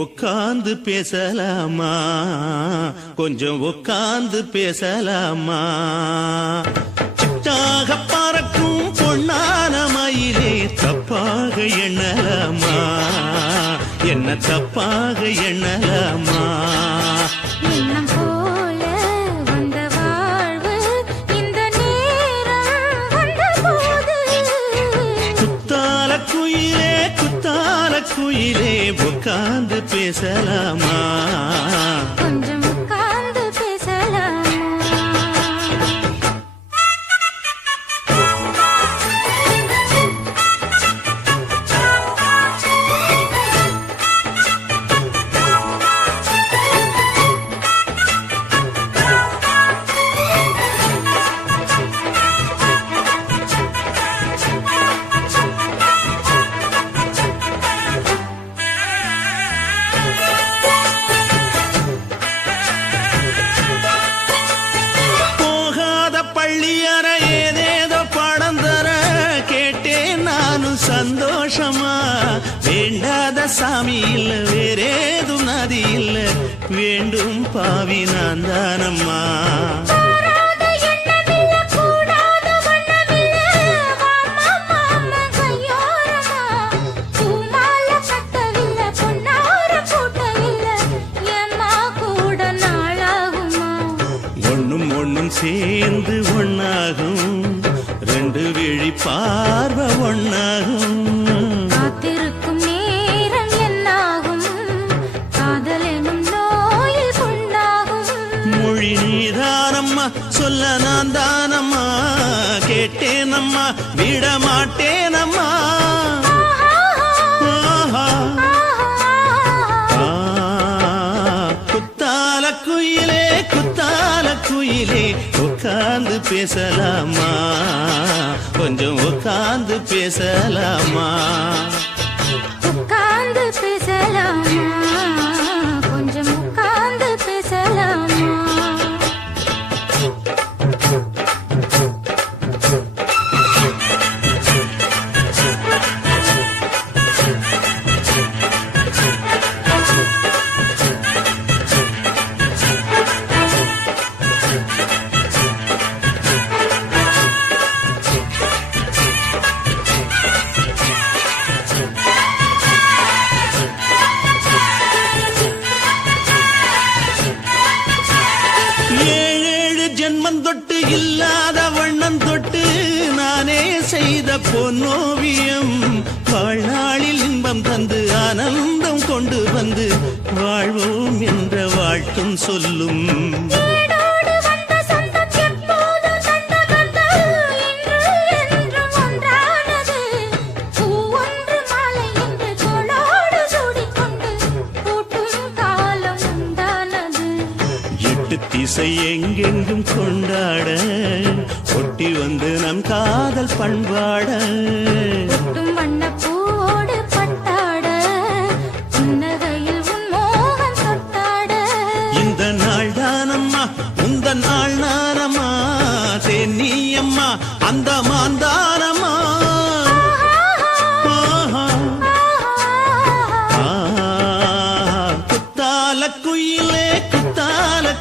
உட்கார்ந்து பேசலாமா? கொஞ்சம் உட்கார்ந்து பேசலாமா? சிட்டாக பறக்கும் பொன்னான மயிலே தப்பாக எண்ணலாமா? என்ன தப்பாக எண்ணலாமா? எண்ணம் போல வந்த வாழ்வு இந்த நேரம் வந்தபோது குத்தால குயிலே உட்கார்ந்து பேசலாமா? கொஞ்சம் உட்கார்ந்து பேசலாமா? பள்ளியற ஏதேதோ பாடம் தர கேட்டேன் நானும் சந்தோஷமா. வேண்டாத சாமி இல்ல வேறேதும் நதி இல்ல வேண்டும் பாவி நான் தானம்மா. ஒன்னும் சேர்ந்து ஒன்னாகும் ரெண்டு விழி பார்வை ஒன்னாகும். காத்திருக்கும் நேரம் என்னாகும் காதல் எனும் நோயில் கொண்டாகும். மொழி நீதானம்மா சொல்ல நான் தானம்மா கேட்டேனம்மா விட மாட்டேனம்மா. குத்தால குயிலே உட்கார்ந்து பேசலாமா? கொஞ்சம் உட்கார்ந்து பேசலாமா? உட்கார்ந்து பேசலாமா? கொஞ்சம் உட்கார்ந்து பேசலாமா? ஜென்மம் தொட்டு இல்லாத வண்ணம் தொட்டு நானே செய்த பொன்னோவியம் வாழ்நாளில் இன்பம் தந்து ஆனந்தம் கொண்டு வந்து வாழ்வோம் என்ற வாழ்த்தும் சொல்லும். திசை எங்கெங்கும் கொண்டாட ஒட்டி வந்து நம் காதல் பண்பாட வண்ணப்பூவோடு பட்டாட புன்னகையில் உன் மோகம் தொட்டாட. இந்த நாள் தானம்மா உந்த நாள் நானம்மா தென்னியம்மா அந்த மாந்தானம்மா.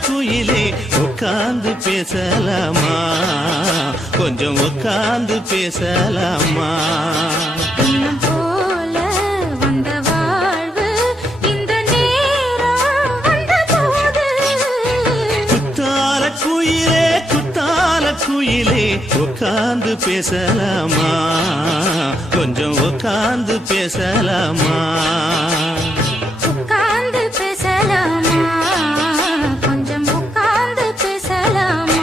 குயிலே உட்கார்ந்து பேசலாமா? கொஞ்சம் உட்கார்ந்து பேசலாமா? எண்ணம் போல வந்த வாழ்வு இந்த நேரம் வந்தபோது குத்தால குயிலே உட்கார்ந்து பேசலாமா? கொஞ்சம் உட்கார்ந்து பேசலாமா? உட்கார்ந்து பேசலாமா? கொஞ்சம் உட்கார்ந்து பேசலாமா?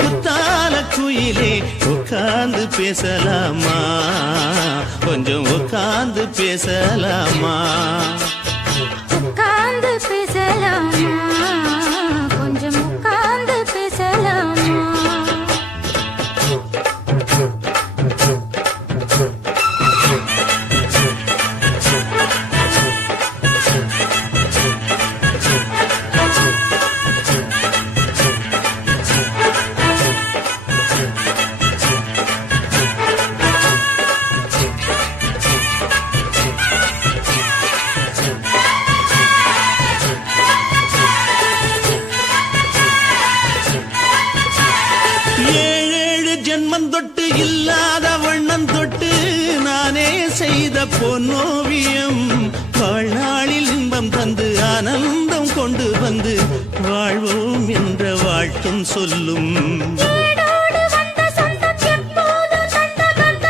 குத்தால குயிலே உட்கார்ந்து பேசலாமா? கொஞ்சம் உட்கார்ந்து பேசலாமா? உட்கார்ந்து பேசலாமா? கொஞ்சம் உட்கார்ந்து பேசலாமா? பாட்டும் சொல்லும். ஏடோடு வந்த சொந்தம் எப்போதும் தந்ததந்த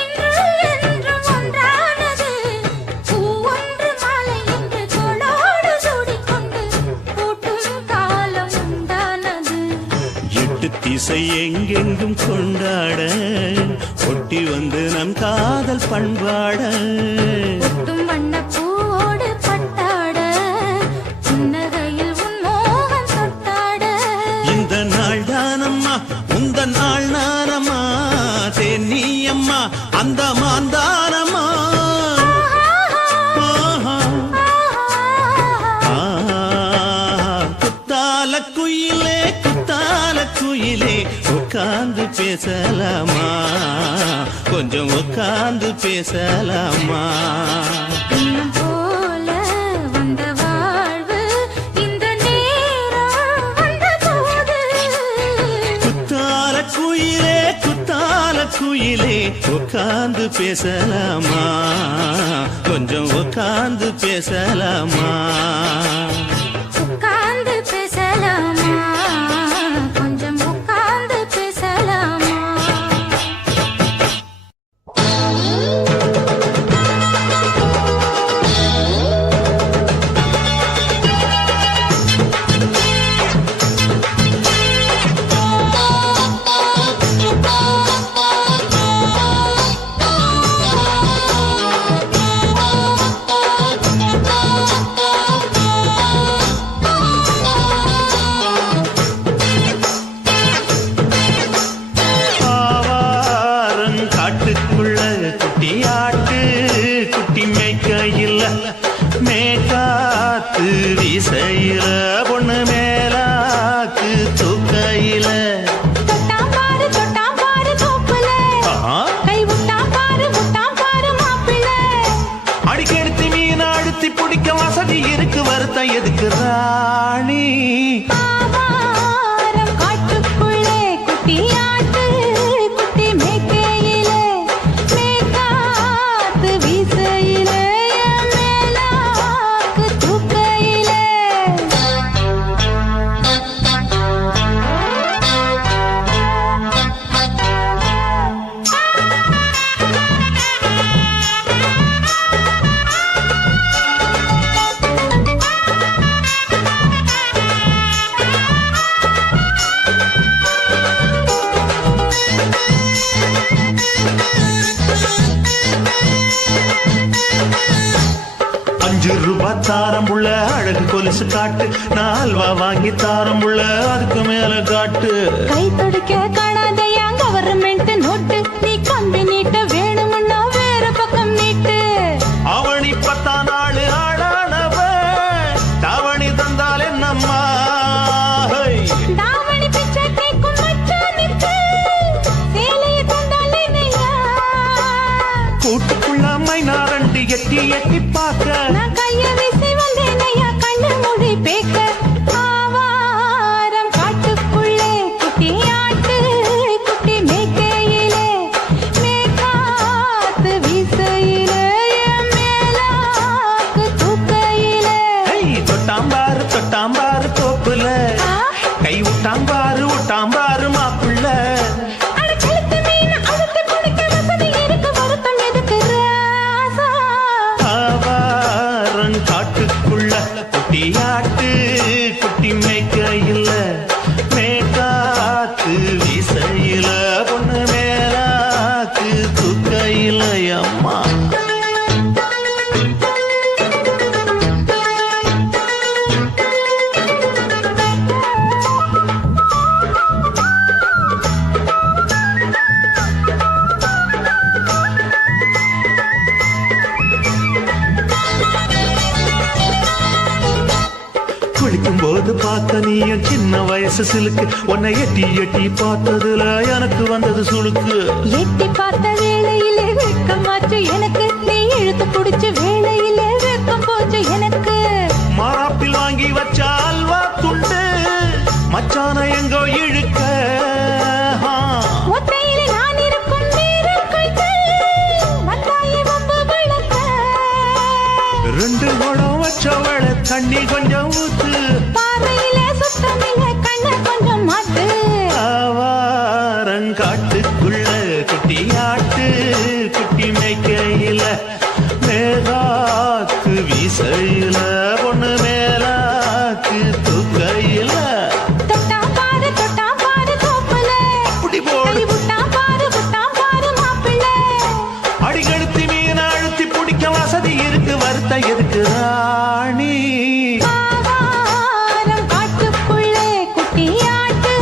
இன்று என்றும் ஒன்றானது. பூ ஒன்று மாலை என்று தோளோடு சூடிக்கொண்டு பூட்டும் காலம் உண்டானது. எட்டு திசை எங்கெங்கும் கொண்டாட ஒட்டி வந்து நம் காதல் பண்பாட. ஒட்டும் வண்ணப் பூவோடு பட்டாட புன்னகையில் உன் மோகம் தொட்டாட. இந்த நாள் தானம்மா உந்த நாள் நானம்மா தேனியம்மா அந்த மாந்தானம்மா. குத்தால குயிலே குத்தால குயிலே உட்கார்ந்து பேசலாமா கொஞ்சம் உட்கார்ந்து பேசலாமா. இன்னும் போல வந்த வாழ்வு இந்த நேரம் வந்தபோது. குத்தால குயிலே குத்தால குயிலே உட்கார்ந்து பேசலாமா கொஞ்சம் உட்கார்ந்து பேசலாமா. உட்கார்ந்து பேசலாமா கொஞ்சம் உட்கார்ந்து பேசலாமா. ஆவாரம் காட்டுக்குள்ள குட்டியாட்டு குட்டி மேய்க்கையில் மேக்காத்து வீசையில பொண்ணு மேலாக்கு தூக்கையில. தொட்டாம் பாரு தோப்புல கை விட்டாம் பாரு மாப்பிள்ளை. அடிக்கெடுத்து மீன் அழுத்தி பிடிக்க வசதி இருக்கு வருத்தம் எதுக்கு ராணி. ஆவாரம் காட்டுக்குள்ளே குட்டியாட்டு குட்டி மேய்க்கையிலே மேய்க்காத்து வீசையிலே மேலாக்கு தூக்கையிலே. ₹5 தாரம் புள்ள அழகு கொலுசு காட்டு நான் அல்வா வாங்கி தாரம் புள்ள அதுக்கு மேல காட்டு. கை துடிக்க காணாதையா கவர்மெண்ட் நோட்டு நீ கம்பி நீட்ட வேணும்னா வேற பக்கம் நீட்டு. அவனி 10 நாள் ஆடானவ தாவணி தந்தால் என்னம்மா. தாவணி பிச்சை கேக்கும் மச்சானுக்கு சேலையை தந்தாலே நையா. கூட்டுக்குள்ள மைனாரண்டி எட்டி எட்டி பார்க்க நான் கைய வீசி வந்தேன் ஐயா கண்ணு மூடி பேக்க. ஆவாரம் காட்டுக்குள்ளே குட்டியாட்டு குட்டி மேய்க்கையிலே மேய்க்காத்து வீசையிலே மேலாக்கு தூக்கையிலே. தொட்டாம்பாரு தோப்புல கை விட்டாம்பாரு மாப்பிள்ள. அட கழுத்து மீன் அழுத்து குடிக்க வசதி இருக்கு வருத்தம் எதுக்கு ராசா. ஆவாரம் காட்டுக்குள்ள குட்டியாட்டு குட்டி மேய்க்கையில் மேற்காத்து வீசையில பொண்ணு மேலாக்கு தூக்கையில அம்மா. குளிக்கும் போது பார்த்த நீ என் சின்ன வயசு சிலுக்கு உன்னை எட்டி எட்டி பார்த்ததுல எனக்கு வந்தது சுளுக்கு. எட்டி பார்த்த வேளையிலே வெட்கமாச்சு எனக்கு நீ இழுத்து புடிச்ச வேளையிலே வெட்கம் போச்சு எனக்கு. மாறாப்பில் வாங்கி வச்ச அல்வா துண்டு மச்சான எங்கோ இழுக்க. ஒத்தையிலே நான் இருக்கும் நேரம் கழித்து வந்தாயே வம்பு விளக்க. 2 குடம் வச்சவள தண்ணி கொஞ்சம் ஊத்து. பார்வையிலே சுத்தமில்லை கண்ண கொஞ்சம் வீசையில பொண்ணு மேலாக்கு தூக்கையில தொட்டா பாரு தோப்புல அப்படி போடு விட்டா பாரு மாப்பிள்ளை அடிகழுத்தி மீன் அழுத்தி பிடிக்க வசதி இருக்கு வருத்த எதுக்கு ராணி ஆகாரம் காட்டுக்குள்ளே குட்டியாட்டு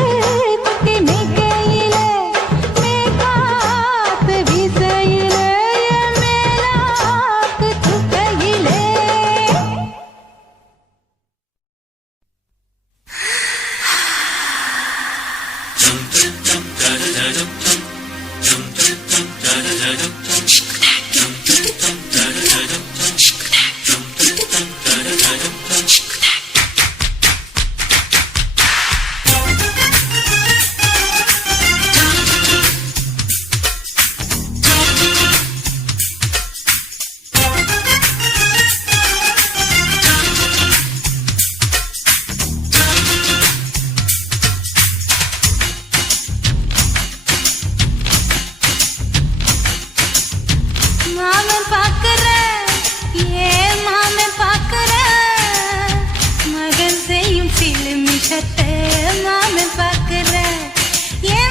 குட்டி மேய்க்கையில மேற்காத்து வீசையில மேலாக்கு தூக்கையிலே மாமன் பாக்குற மாமன் பாக்குற மகன் செய்யும் சிலுமிஷத்தை மாமன் பாக்குற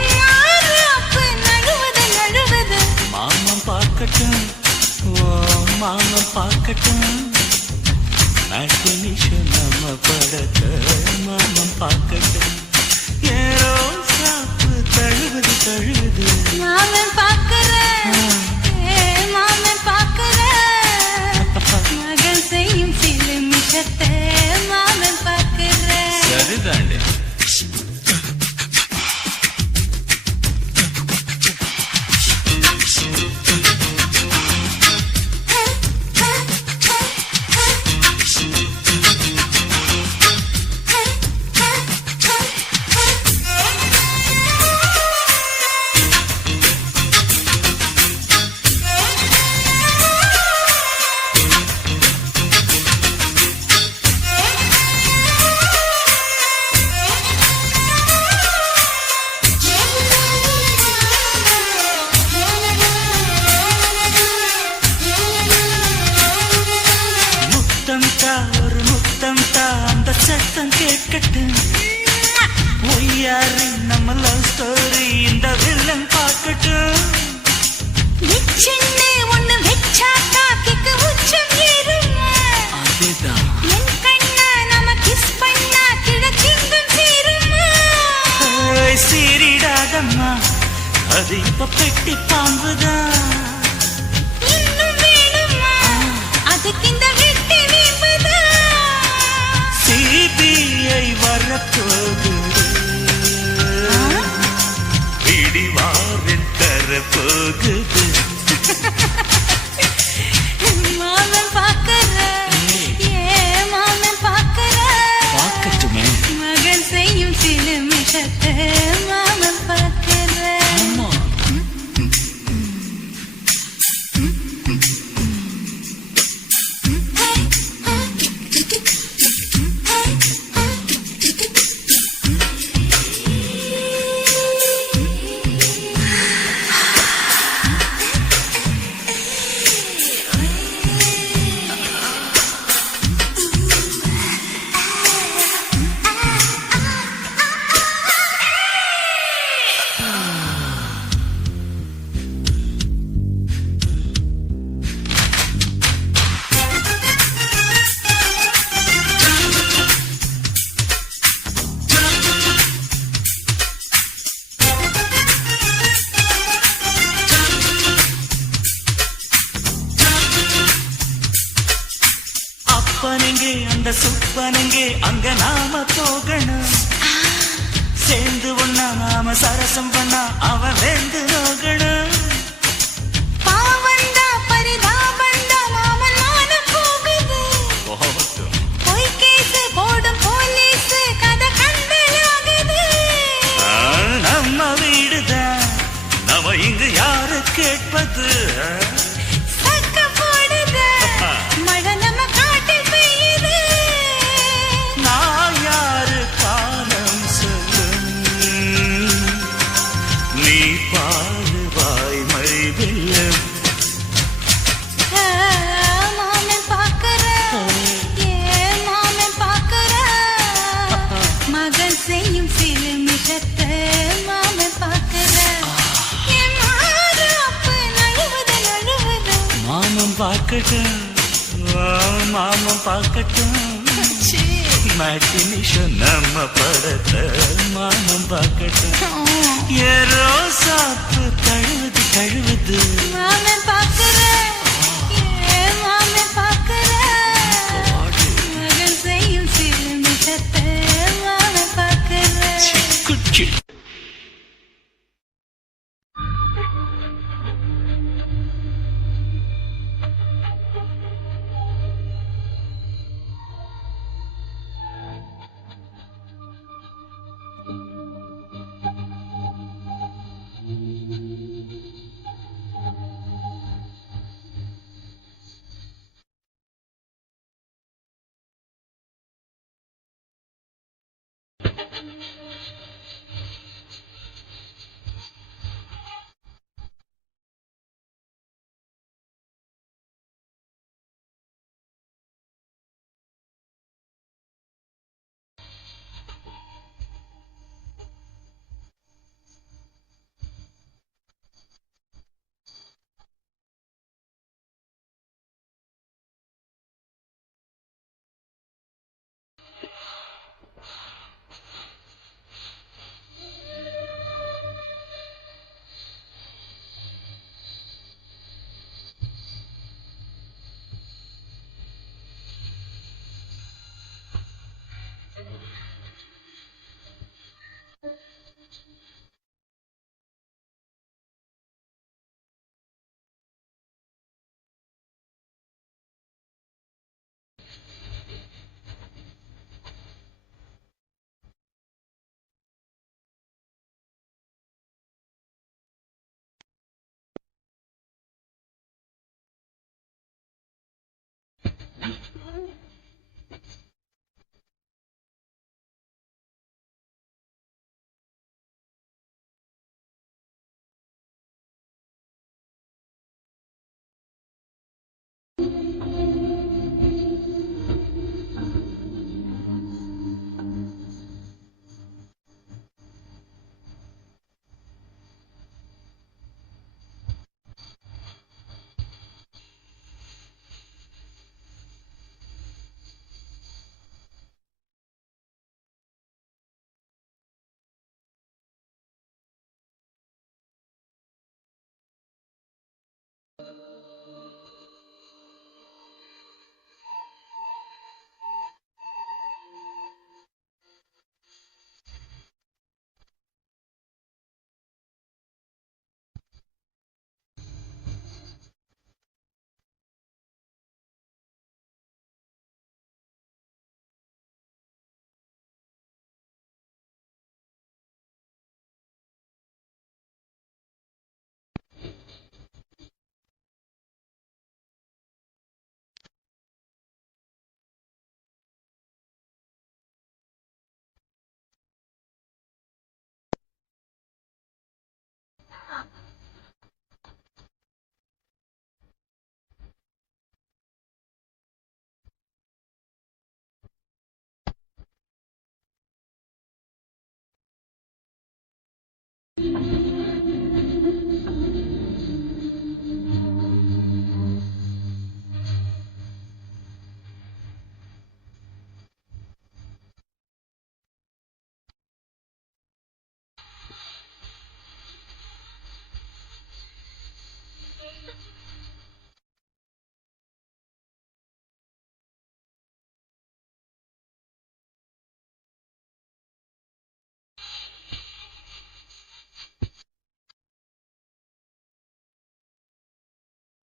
மாறாப்பு நழுவது மாமன் பார்க்கட்டும் ஓ மாமன் பார்க்கட்டும் நாட்டு நிஷம் நம்ம படத்த மாமன் பார்க்கட்டும் ஏரோ சாப்பு தழுவுது மாமன் பாக்குற மாமன் பாக்குற மகன் செய்யும் சிலுமிஷத்தை மாமன் பாக்குற சரிதாண்டே ஒரு முத்தம் அந்த சத்தம் கேட்கட்டும் ஒய்யாரி நம்ம லவ் ஸ்டோரி இந்த வில்லன் பார்க்கட்டும் ஒண்ணு வெச்சாக்கா கிக்கு உச்சம் ஏறும் அதுதான் என் கண்ணா நம்ம கிஸ் பண்ணா கிழக்கிங்கும் சீரும் சீரிடாதம்மா அது இப்ப பெட்டி பாம்புதான் இன்னும் வேணுமா அதுக்கு இந்த வெட்டி வீம்புதான் சிபிஐ வரப்போகுது பிடிவாரின் தரப்போகுது மாமன் பாக்குற மாமன் பாக்குற பார்க்கட்டுமே மகன் செய்யும் சிலுமிஷத்தை மாமன் பாக்குற ஆமா அப்பனெங்கே அந்த சுப்பனெங்கே அங்க நாம போகணும் சேர்ந்து ஒண்ணா நாம சரசம் பண்ணா அவன் வெந்து நோகணும் பாவந்தா பரிதாபந்தா மாமன் மானம் போகுது பொய் கேஸ் போடும் போலீஸ் கதை கண்டலாகுது நம்ம வீடுதான் நம்ம இங்கு யாரு கேட்பது சக்க போடுது மழை நம்ம காட்டில் பெய்யுது நான் யாரு காலம் சொல்லும் நீ பாடுவாய் பார்க்கட்டும் மாமன் பார்க்கட்டும் மேட்டினிஷன் நம்ம படத்தை மாமன் பார்க்கட்டும் ஏரோ சாப்பு தழுவுது தழுவுது மாமன் பார்க்கிறேன் மாமன் பார்க்கிறேன் மகன் செய்யும் சிறுமிஷத்தை மாமன் பார்க்கிறேன் குச்சி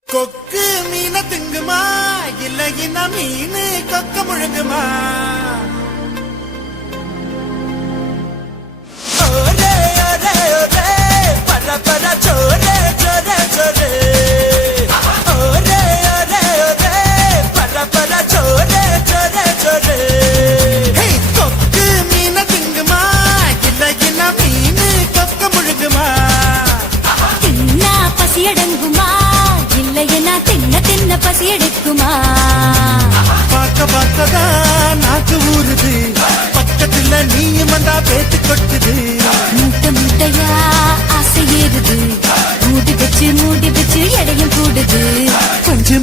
கொக்கு மீன திங்குமா இல்லைன்னா மீனு கொக்க முழுங்குமா ஒரே ஒரே ஒரே பர பர சோரே சோரே சோரே ஒரே ஒரே ஒரே பர பர சோரே சோரே சோரே கொக்கு மீன திங்குமா இல்லைன்னா மீனு கொக்க முழுங்குமா தின்னா பசியடங்குமா இல்லையனா தின்ன தின்ன பசி எடுக்குமா பார்க்க பார்க்க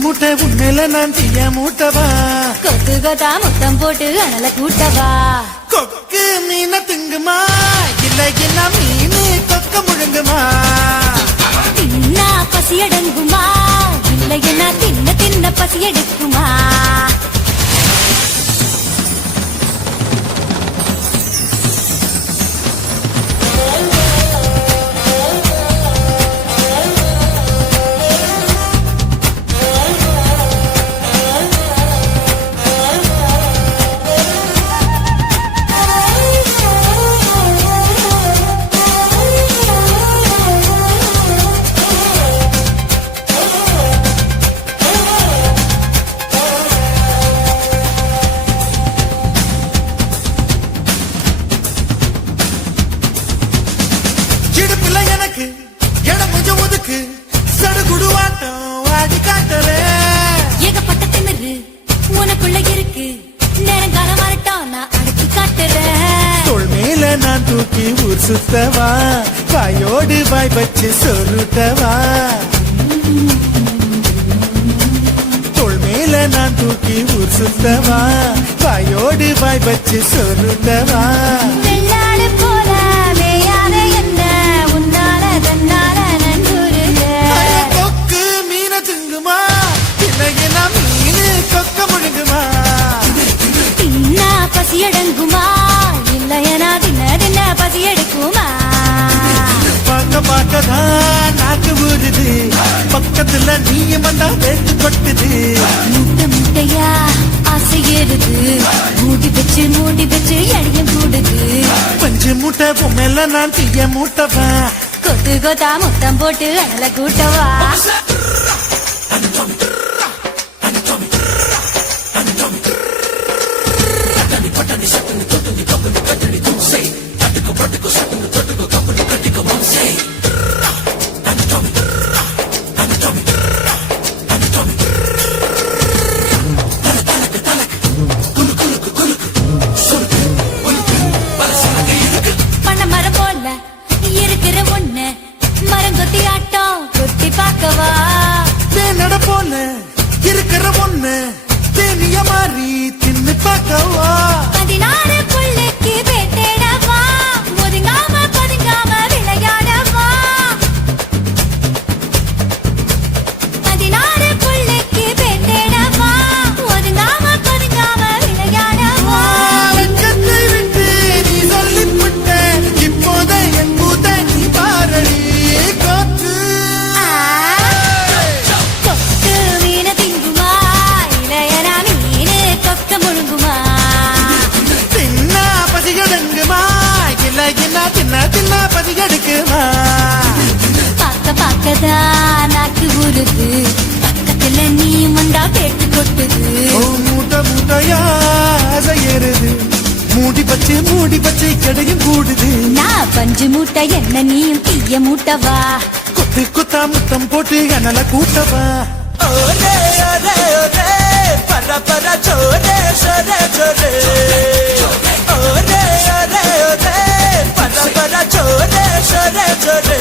மூட்டை உண்மையில நான் தீய மூட்டவா கொத்து கொத்தா முத்தம் போட்டு அனல கூட்டவா கொக்கு மீன திங்குமா இல்ல என்ன மீனு கொக்க முழுங்குமா தின்னா பசி அடங்குமா இல்லைன்னா தின்ன தின்ன பசி எடுக்குமா இடுப்புல எனக்கு இடம் கொஞ்சம் ஒதுக்கு சடுகுடுவாட்டம் ஆடி காட்டுறேன் ஏகப்பட்ட திமிரு உனக்குள்ள இருக்கு நேரங்காலம் வரட்டும் நான் அடக்கி காட்டுறேன் தோள் மேல நான் தூக்கி ஊர் சுத்தவா வாயோடு வாய் வச்சு சொல்லுட்டவா தோள் மேல நான் தூக்கி ஊர் சுத்தவா வாயோடு வாய் வச்சு சொல்லுட்டவா வெள்ளாடு போல மேயாத என்ன உன்னால தன்னால நன்றுருக கொக்கு மீன திங்குமா இல்லைன்னா மீனு கொக்க முழுங்குமா தின்னா பசி அடங்குமா இல்லையனா தின்ன தின்ன பசி எடுக்குமா பார்க்க பார்க்கதான் நாக்கு ஊறுது பக்கத்துல நீயும் வந்தா வேட்டு கொட்டுது முட்டை முட்டையா ஆசை ஏறுது மூடி வச்சு எடையும் கூடுது பஞ்சு மூட்டை பொம்மையில நான் தீய மூட்டவா கொத்து கொத்தா முத்தம் போட்டு அனல கூட்டவா பண்ண மரம் போல இருக்கிற ஒண்ணு மரங்கொத்தி ஆட்டம் கொத்தி பார்க்கவா நட போல இருக்கிற ஒண்ணு தேனிய மாறி தின்னு பார்க்கவா 16 புள்ளைக்கு பேட்டேடவா ஒதுங்காம பதுங்காம விளையாடவா 16 புள்ளைக்கு பேட்டேடவா ஒதுங்காம பதுங்காம விளையாடவா வெட்கத்தை விட்டு நீ சொல்லிவிட்ட இப்போத என் கூத்த நீ பாரடி காத்து கொக்கு மீன திங்குமா இளையனா மீனு கொக்க முழுங்குமா தின்னா பசியடங்குமா இல்லைன்னா தின்ன பசியெடுக்குமா பார்க்கதான் நாக்கு ஊறுது பக்கத்துல நீ மண்டா பேட்டு கொட்டுது மூட்டை மூட்டையா ஆசையேறுது மூடி பச்சை கடையும் கூடுது நான் பஞ்சு மூட்டை என்ன நீயும் தீய மூட்டவா கொத்து கொத்தா முத்தம் போட்டு அனல கூட்டவா ஓரே ஓரே ஓரே பர பர சோரே சோரே சோரே ஓரே ஓரே ஓரே பர பர சோரே சோரே சோரே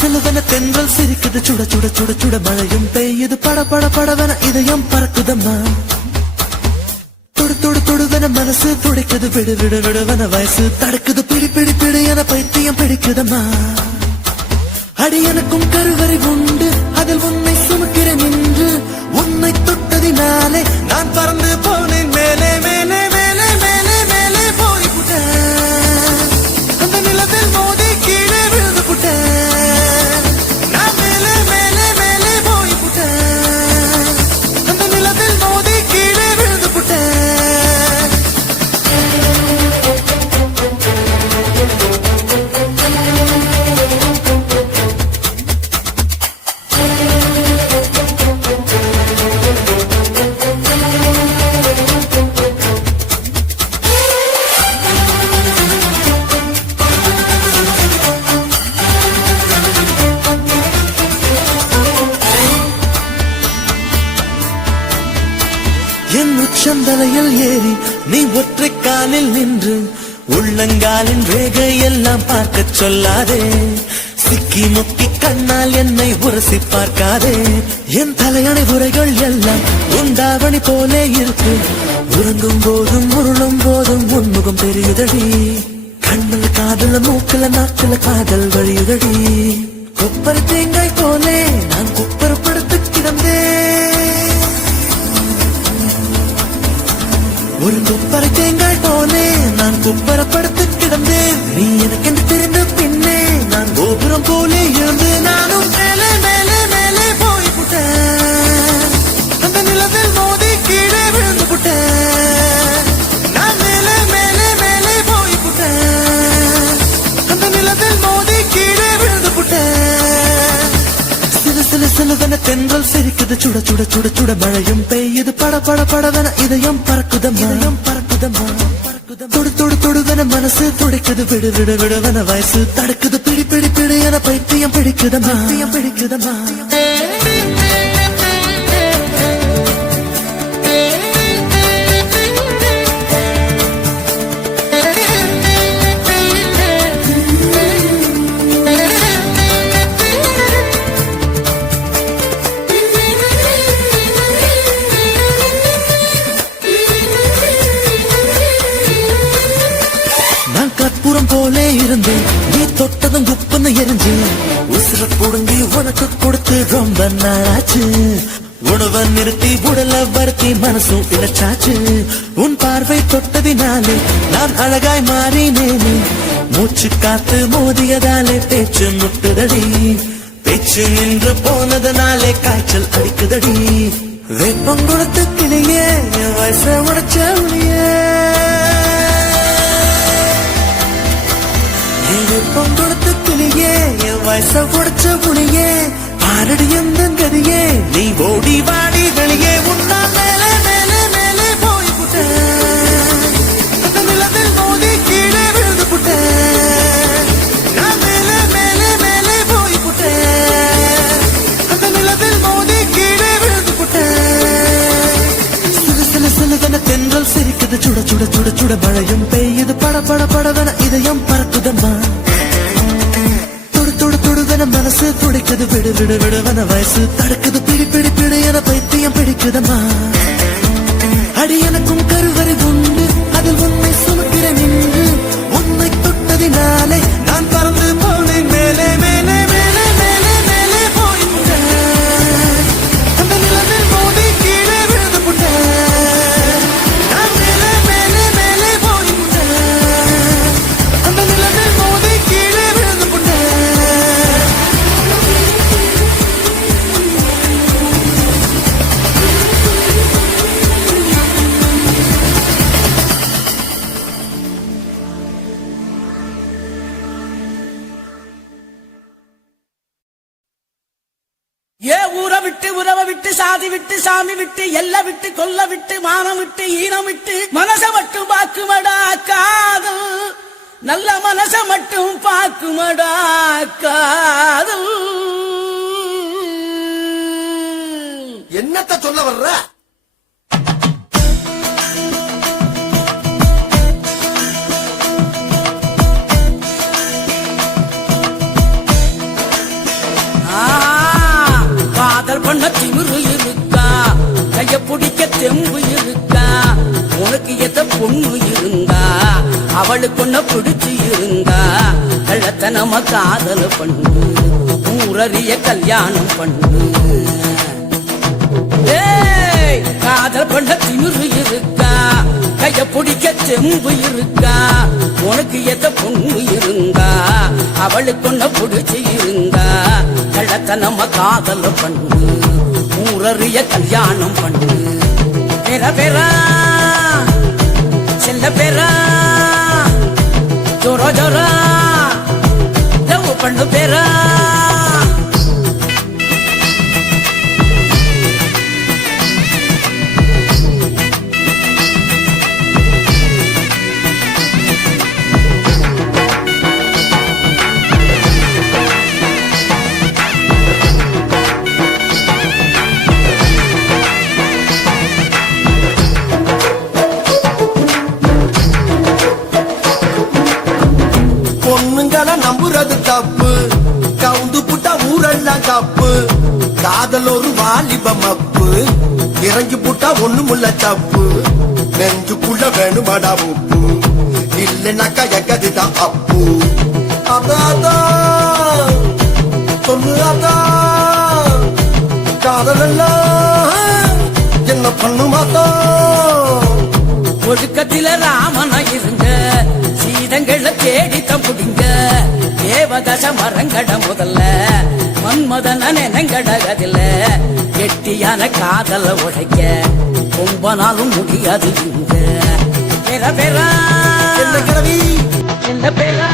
சிலுவன தென்றல் சிரிக்குது சுட சுட சுட சுட மழையும் பெய்யுது பட பட படவன இதயம் பறக்குதம்மா தொடு தொடு தொடுவன மனசு துடிக்குது விடு விடு விடுவன வயசு தடுக்குது பிடி பிடி பிடி என பைத்தியம் பிடிக்குதம்மா அடி எனக்கும் கருவறை உண்டு அதில் உன்னை சுமக்கிறேன் என்று உன்னை தொட்டதினாலே நான் பறந்து போனேன் மேலே மேலே மேலே மேலே மேலே போய்விட்டேன் அந்த நிலத்தில் மோதி கீழே விழுந்து விட்டேன் நான் மேலே மேலே மேலே போய்விட்டேன் அந்த நிலத்தில் மோதி கீழே விழுந்து விட்டேன் உச்சந்தலையில் ஏறி நீ ஒற்றை காலில் நின்று உள்ளங்காலின் ரேகை எல்லாம் பார்க்க சொல்லாதே சிக்கி முக்கி கண்ணால் என்னை உரசி பார்க்காதே என் தலையணை உரைகள் எல்லாம் உண்டாவணி போலே இருக்கு உறங்கும் போதும் உருளும் போதும் உன்முகம் தெரியுதடி கண்ணில் காதல மூக்கல நாக்கல காதல் வழியுதடி கொப்பரை தேங்காய் போலே நான் குப்பரப்படுத்து கிடந்தேன் ஒரு கொப்பரை தேங்காய் போலே நான் குப்பரப்படுத்து கிடந்தேன் நீ எனக்கு தெரிந்த பின்னே நான் கோபுரம் போலே இருந்து நானும் மேலே மேலே மேலே போய் புட்டேன் அந்த நிலவில் மோதி கீழே விழுந்து புட்டேன் நான் மேலே மேலே மேலே போய் புட்டேன் அந்த நிலவில் மோதி கீழே விழுந்து புட்டேன் சில சில சிலவென தென்றல் சிரிக்குது சுட சுட சுட சுட மழையும் பெய்யுது பட பட படவென இதயம் பறக்குதம்மா தொடு தொடு தொடுவென மனசு துடிக்குது விடு விடு விடுவென வயசு தடுக்குது பிடி பிடி பிடி என பைத்தியம் பிடிக்குதம்மா கற்பூரம் போலே இருந்து நீ தொட்டதும் குப்புன்னு எரிஞ்சு உசுர புடுங்கி உனக்கு கொடுத்து ரொம்ப நாளாச்சு உணவை நிறுத்தி உடல வருத்தி மனசும் இழைச்சாச்சு உன் பார்வை தொட்டதினாலே நான் அழகாய் மாறினேனே மூச்சு காத்து மோதியதாலே பேச்சு முட்டுதடி பேச்சு நின்று போனதனாலே காய்ச்சல் அடிக்குதடி வெப்பம் கொடுத்து கிளியே என் வயச உடைச்ச பொங்கொடுத்து கிளியே என் வயச உடைச்ச புளியே பாரடி எந்த கதியே நீ ஓடி வாடி வெளியே உன்னா மேலே மேலே மேலே போய் புட்டேன் அந்த நிலவில் மோதி கீழே விழுந்து புட்டேன் நான் மேலே மேலே மேலே போய் புட்டேன் அந்த நிலவில் மோதி கீழே விழுந்து புட்டேன் சில சில சிலவென தென்றல் சிரிக்குது சுட சுட சுட சுட மழையும் பெய்யுது பட பட படவென இதயம் பறக்குதம்மா மனசு துடிக்குது விடு விடு விடுவன வயசு தடுக்குது பிடி பிடி பிடி என பைத்தியம் பிடிக்குதம்மா அடி எனக்கும் கருவறை உண்டு அதில் உன்னை சுமக்கிறேன் நின்று உன்னை தொட்டதினாலே நான் பறந்து போனேன் மேலே மேலே மேலே மேலே மேலே போய் புட்டேன் அந்த நிலவில் மோதி கீழே விழுந்து புட்டேன் நான் மேலே மேலே மேலே போய் புட்டேன் அந்த நிலவில் மோதி கீழே விழுந்து புட்டேன் ஊரை விட்டு உறவை விட்டு சாதி விட்டு சாமி விட்டு எல்லை விட்டு கொல்ல விட்டு மானம் விட்டு ஈனம் விட்டு மனச மட்டும் பாக்குமடா காதல் நல்ல மனச மட்டும் பாக்குமடா காதல் என்னத்த சொல்ல வர்ற பண்ண திமிரு இருக்கா கைய பிடிக்க தெம்பு இருக்கா உனக்கு எத்த பொண்ணு இருந்தா அவளுக்கு ஒன்ன பிடிச்சு இருந்தா கள்ளத்தனம காதல் பண்ணு ஊரறிய கல்யாணம் பண்ணு காதல் பண்ண திமிரு இருக்கா கைய பிடிக்க தெம்பு இருக்கா உனக்கு எத்த பொண்ணு இருந்தா அவளுக்கு ஒன்ன பிடிச்சு இருந்தா கள்ளத்தனம காதல் பண்ணு ஊரறிய கல்யாணம் பண்ணு பேர பேரா செல்ல பேரா ஜோரா ஜோரா லவ் பண்ணு பேரா வாலிபம் அப்பு இறங்கி புட்டா ஒண்ணுமுள்ள தப்பு நெஞ்சுக்குள்ள வேணுமாடா உப்பு இல்லைனாக்கா எங்கதுதான் அப்பு அதான் சொல்லு அதான் காதலெல்லாம் என்ன பண்ணுமாதான் ஒழுக்கத்தில ராமனா இருங்க சீதங்களை தேடித்தான் புடிங்க தேவதச மரங்கட முதல்ல மன்மதன நினைங்கடகதில்ல கெட்டியான காதல உடைக்க ரொம்ப நாளும் முடியாது இங்க பெற பெறா என்ன கிழவி என்ன பெறா